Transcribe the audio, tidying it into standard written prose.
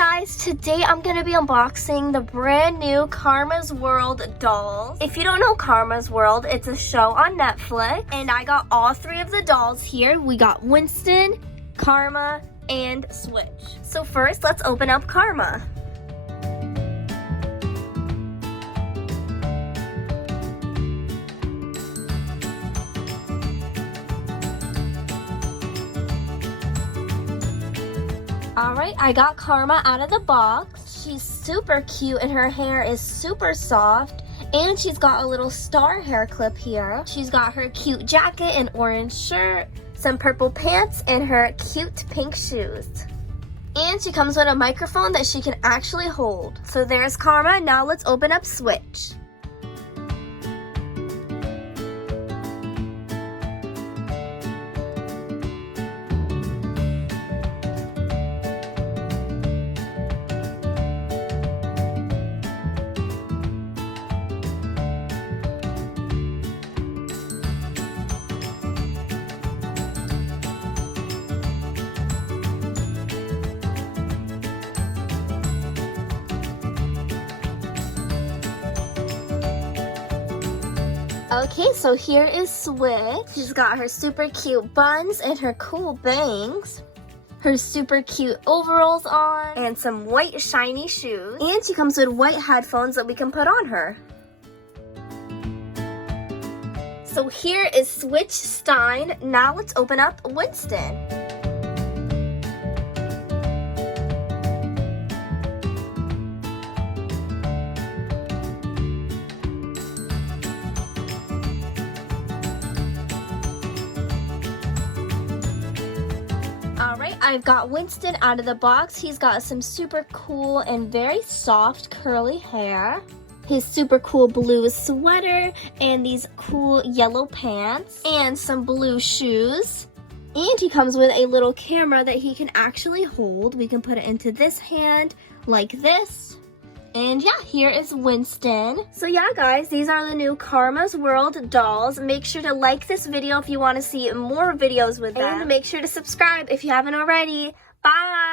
guys, today I'm gonna be unboxing the brand new Karma's World dolls. If you don't know Karma's World, it's a show on Netflix, and I got all three of the dolls here. We got Winston, Karma, and Switch. So first, let's open up Karma. Alright, I got Karma out of the box. She's super cute and her hair is super soft. And she's got a little star hair clip here. She's got her cute jacket and orange shirt, some purple pants, and her cute pink shoes. And she comes with a microphone that she can actually hold. So there's Karma. Now let's open up Switch. Okay, so here is Switch. She's got her super cute buns and her cool bangs, her super cute overalls on, and some white shiny shoes. And she comes with white headphones that we can put on her. So here is Switch Stein. Now let's open up Winston. Alright, I've got Winston out of the box. He's got some super cool and very soft curly hair, his super cool blue sweater, and these cool yellow pants, and some blue shoes. And he comes with a little camera that he can actually hold. We can put it into this hand like this. And yeah, here is Winston. So yeah, guys, these are the new Karma's World dolls. Make sure to like this video if you want to see more videos with them. And make sure to subscribe if you haven't already. Bye!